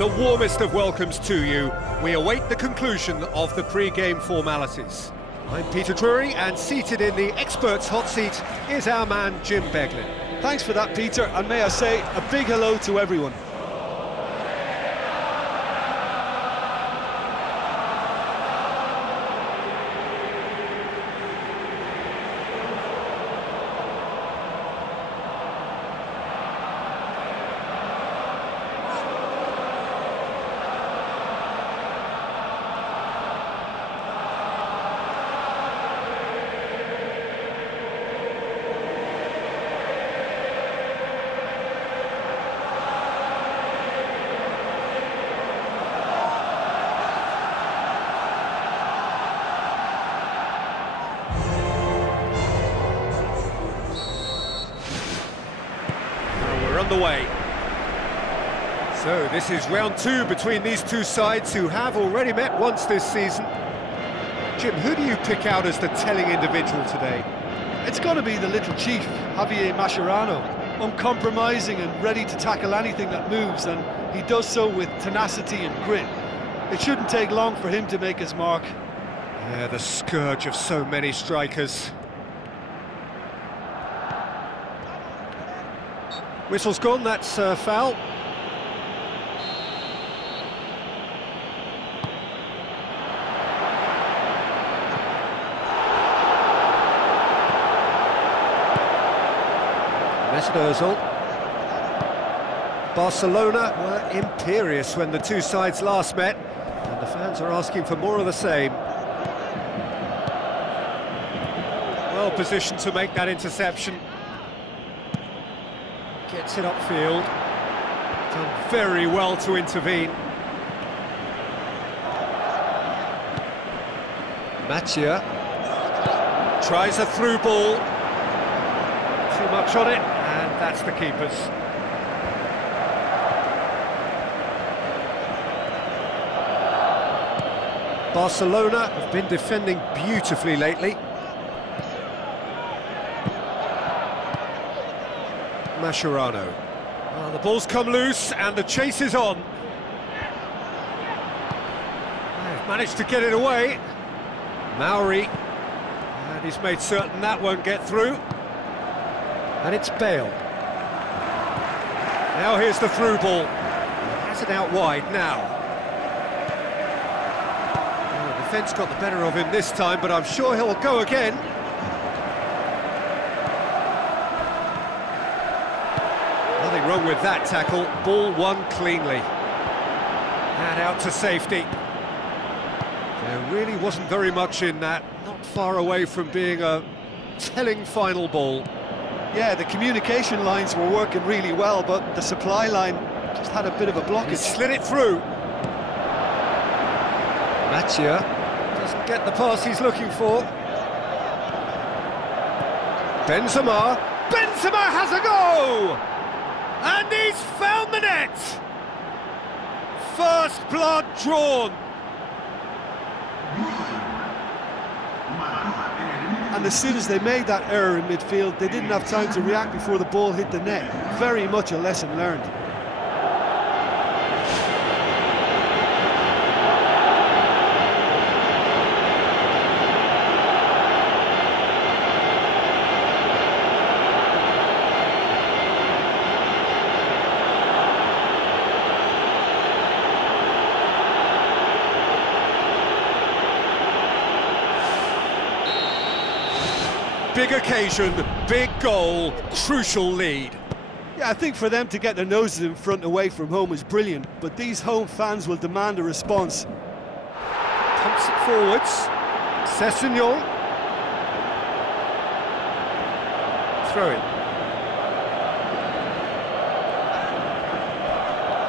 The warmest of welcomes to you. We await the conclusion of the pre-game formalities. I'm Peter Drury, and seated in the experts' hot seat is our man Jim Beglin. Thanks for that, Peter, and may I say a big hello to everyone. The way. So this is round two between these two sides who have already met once this season. Jim, who do you pick out as the telling individual today? It's got to be the little chief, Javier Mascherano. Uncompromising and ready to tackle anything that moves, and he does so with tenacity and grit. It shouldn't take long for him to make his mark. Yeah, the scourge of so many strikers. Whistle's gone, that's foul. Mesut Ozil. Barcelona were imperious when the two sides last met, and the fans are asking for more of the same. Well positioned to make that interception. Gets it upfield. Done very well to intervene. Mattia tries a through ball. Too much on it, and that's the keeper's. Barcelona have been defending beautifully lately. Mascherano. Well, the ball's come loose and the chase is on. They've managed to get it away. Mauri, and he's made certain that won't get through. And it's Bale. Now here's the through ball. Has it out wide now. Well, the defence got the better of him this time, but I'm sure he'll go again. Nothing wrong with that tackle, ball won cleanly. And out to safety. There really wasn't very much in that, not far away from being a telling final ball. Yeah, the communication lines were working really well, but the supply line just had a bit of a blockage. He slid it through. Mattia doesn't get the pass he's looking for. Benzema has a go! And he's found the net! First blood drawn! And as soon as they made that error in midfield, they didn't have time to react before the ball hit the net. Very much a lesson learned. Big occasion, big goal, crucial lead. Yeah, I think for them to get their noses in front away from home is brilliant, but these home fans will demand a response. Pumps it forwards. Sessegnon. Throw in.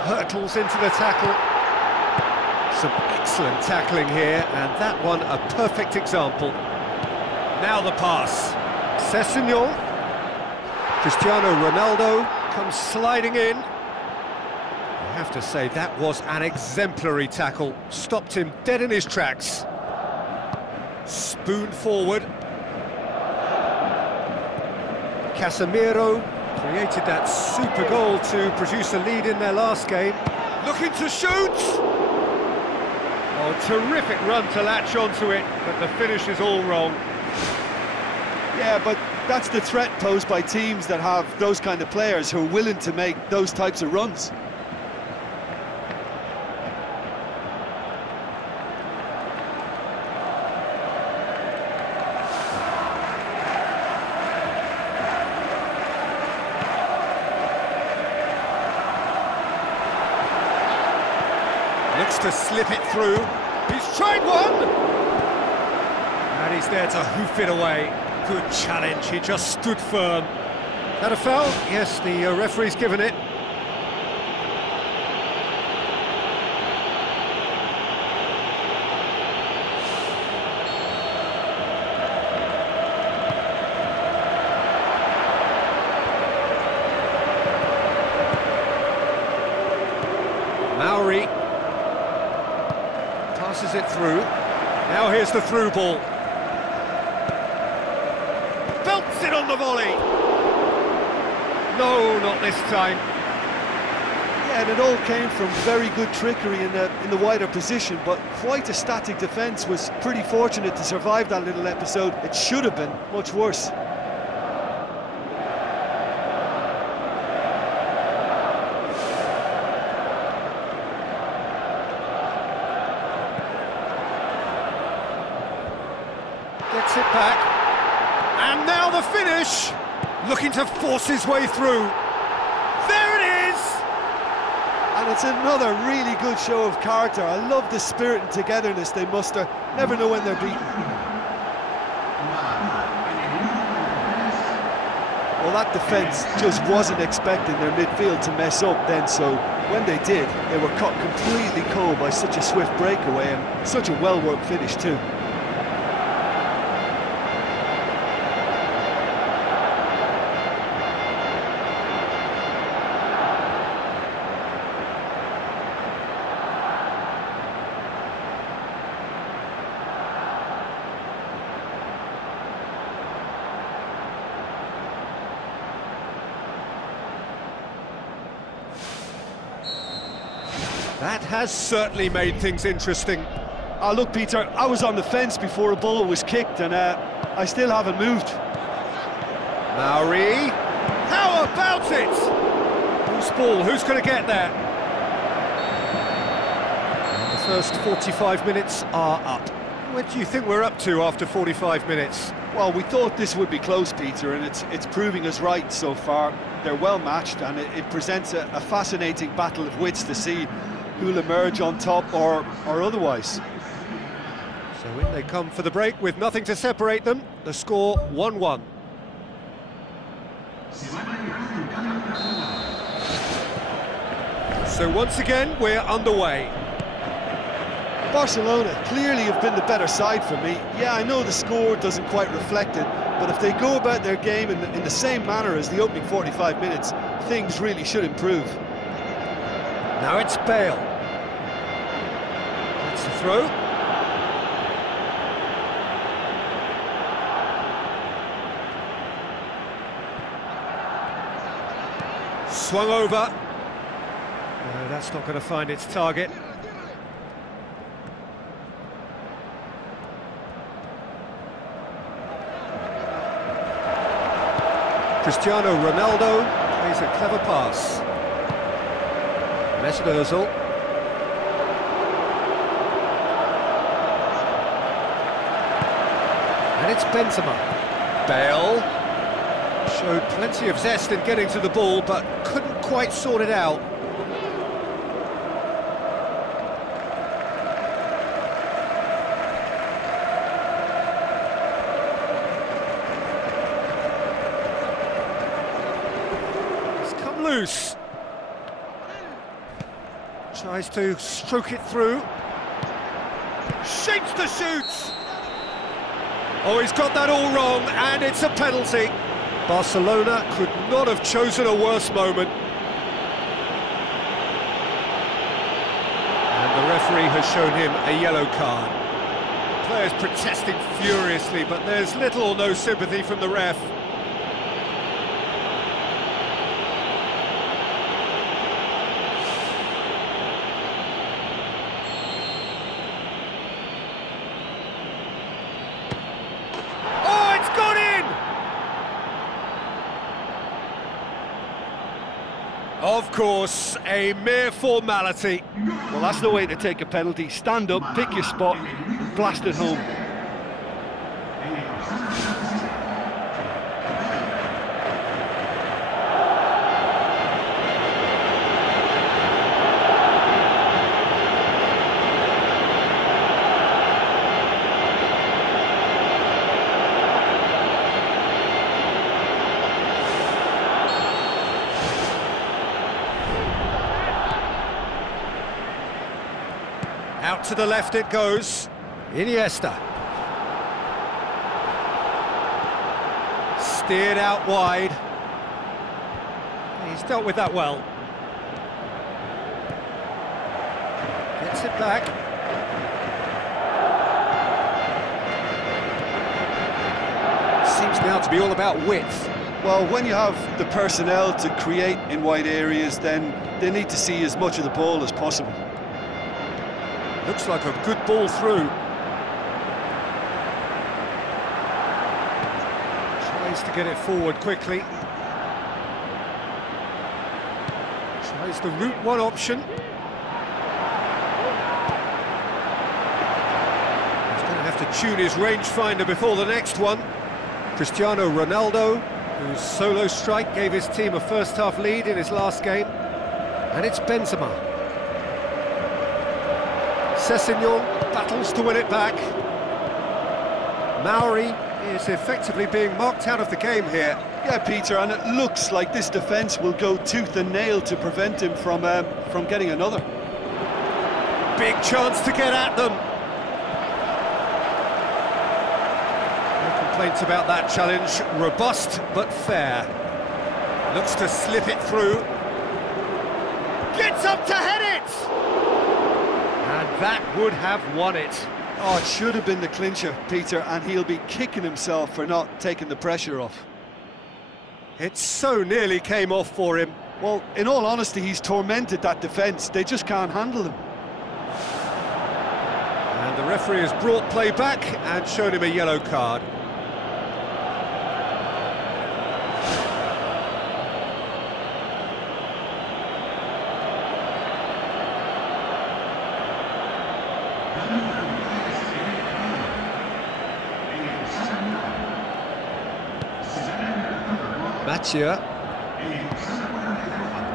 Hurtles into the tackle. Some excellent tackling here, and that one a perfect example. Now the pass. Sessegnon. Cristiano Ronaldo comes sliding in. I have to say, that was an exemplary tackle. Stopped him dead in his tracks. Spoon forward. Casemiro created that super goal to produce a lead in their last game. Looking to shoot! Oh, terrific run to latch onto it, but the finish is all wrong. Yeah, but that's the threat posed by teams that have those kind of players who are willing to make those types of runs. Looks to slip it through. He's tried one! And he's there to hoof it away. Good challenge, he just stood firm. That a foul? Yes, the referee's given it. Maori passes it through. Now here's the through ball. Belts it on the volley. No, not this time. Yeah, and it all came from very good trickery in the wider position, but quite a static defence. Was pretty fortunate to survive that little episode. It should have been much worse. Gets it back. And now the finish! Looking to force his way through. There it is! And it's another really good show of character. I love the spirit and togetherness they muster. Never know when they're beaten. Well, that defence just wasn't expecting their midfield to mess up then, so when they did, they were caught completely cold by such a swift breakaway and such a well-worked finish too. That has certainly made things interesting. Oh, look, Peter, I was on the fence before a ball was kicked, and I still haven't moved. Maori, how about it? Who's ball? Who's going to get there? And the first 45 minutes are up. What do you think we're up to after 45 minutes? Well, we thought this would be close, Peter, and it's proving us right so far. They're well matched, and it presents a fascinating battle of wits to see who'll emerge on top or otherwise. So in they come for the break with nothing to separate them. The score 1-1. So once again, we're underway. Barcelona clearly have been the better side for me. Yeah, I know the score doesn't quite reflect it, but if they go about their game in the same manner as the opening 45 minutes, things really should improve. Now it's Bale. That's the throw. Swung over. No, that's not going to find its target. Cristiano Ronaldo plays a clever pass. Mesut Ozil. And it's Benzema. Bale showed plenty of zest in getting to the ball, but couldn't quite sort it out. Loose. Tries to stroke it through. Shapes the shoot. Oh, he's got that all wrong, and it's a penalty. Barcelona could not have chosen a worse moment. And the referee has shown him a yellow card. The player's protesting furiously, but there's little or no sympathy from the ref. Of course, a mere formality. Well, that's the way to take a penalty. Stand up, pick your spot, and blast it home. Out to the left it goes. Iniesta. Steered out wide. He's dealt with that well. Gets it back. Seems now to be all about width. Well, when you have the personnel to create in wide areas, then they need to see as much of the ball as possible. Looks like a good ball through. Tries to get it forward quickly. Tries the route one option. He's going to have to tune his rangefinder before the next one. Cristiano Ronaldo, whose solo strike gave his team a first-half lead in his last game. And it's Benzema. Sessegnon battles to win it back. Mauri is effectively being marked out of the game here. Yeah, Peter, and it looks like this defence will go tooth and nail to prevent him from getting another. Big chance to get at them. No complaints about that challenge. Robust but fair. Looks to slip it through. Gets up to head it! And that would have won it. Oh, it should have been the clincher, Peter, and he'll be kicking himself for not taking the pressure off. It so nearly came off for him. Well, in all honesty, he's tormented that defence. They just can't handle him. And the referee has brought play back and shown him a yellow card. Mathieu.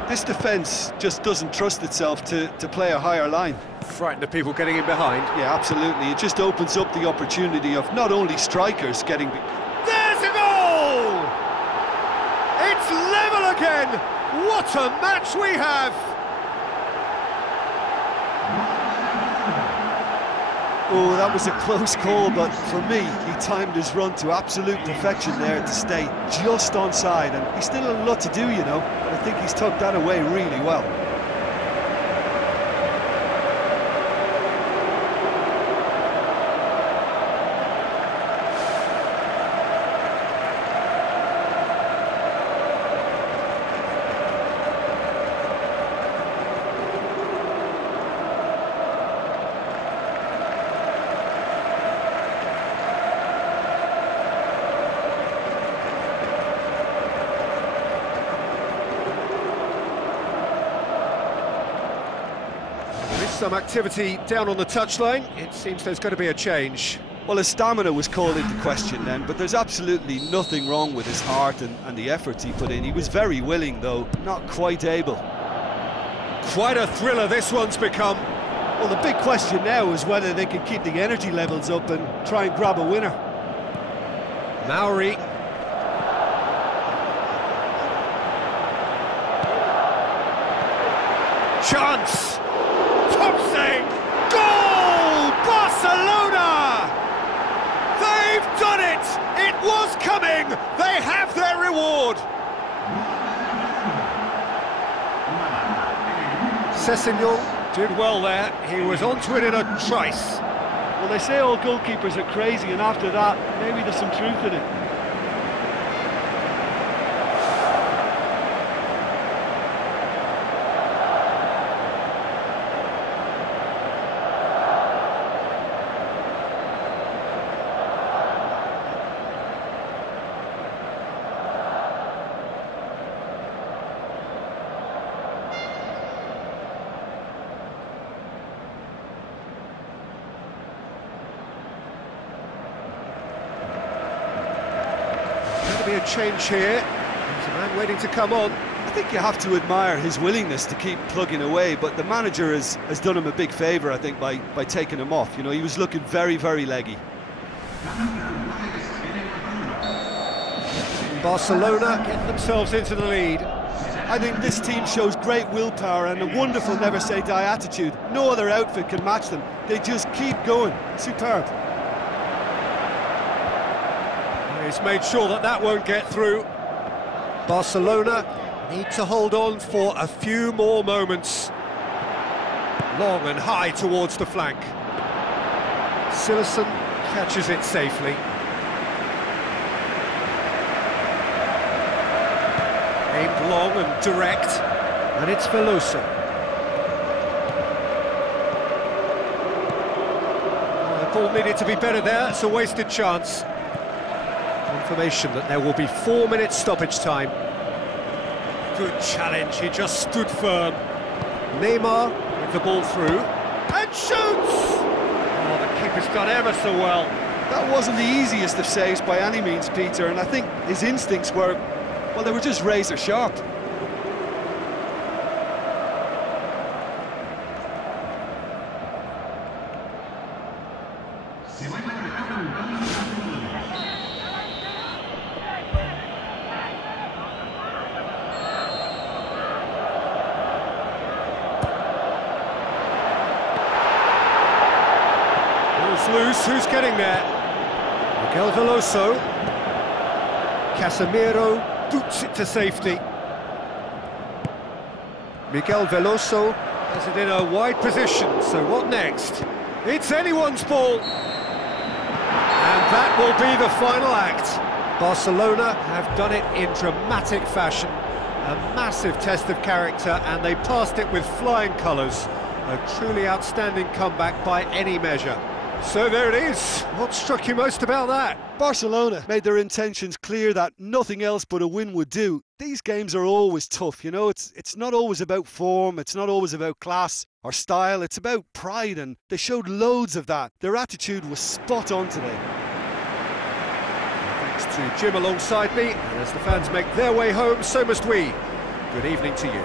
This defence just doesn't trust itself to play a higher line. Frightened of people getting in behind. Yeah, absolutely. It just opens up the opportunity of not only strikers getting... There's a goal! It's level again! What a match we have! Oh, that was a close call, but for me, he timed his run to absolute perfection there to stay just onside, and he's still a lot to do, you know, but I think he's tucked that away really well. Some activity down on the touchline. It seems there's going to be a change. Well, his stamina was called into question then, but there's absolutely nothing wrong with his heart and the efforts he put in. He was very willing, though, not quite able. Quite a thriller this one's become. Well, the big question now is whether they can keep the energy levels up and try and grab a winner. Mauri. Chance! Top save! Goal! Barcelona! They've done it! It was coming! They have their reward! Sessegnon did well there. He was onto it in a trice. Well, they say all goalkeepers are crazy, and after that, maybe there's some truth in it. a change here. There's a man waiting to come on. I think you have to admire his willingness to keep plugging away, but the manager has done him a big favour, I think, by taking him off. You know, he was looking very, very leggy. Barcelona get themselves into the lead. I think this team shows great willpower and a wonderful never-say-die attitude. No other outfit can match them. They just keep going. Superb. He's made sure that that won't get through. Barcelona need to hold on for a few more moments. Long and high towards the flank. Silerson catches it safely. Aimed long and direct, and it's Veloso. The ball needed to be better there, it's a wasted chance. Confirmation that there will be 4 minutes stoppage time. Good challenge, he just stood firm. Neymar with the ball through, and shoots! Oh, the keeper's done ever so well. That wasn't the easiest of saves by any means, Peter, and I think his instincts were, well, they were just razor sharp. Ball's loose, who's getting there? Miguel Veloso. Casemiro boots it to safety. Miguel Veloso has it in a wide position, so what next? It's anyone's ball! And that will be the final act. Barcelona have done it in dramatic fashion. A massive test of character, and they passed it with flying colours. A truly outstanding comeback by any measure. So there it is. What struck you most about that? Barcelona made their intentions clear that nothing else but a win would do. These games are always tough, you know, it's not always about form, it's not always about class or style, it's about pride, and they showed loads of that. Their attitude was spot on today. Thanks to Jim alongside me, and as the fans make their way home, so must we. Good evening to you.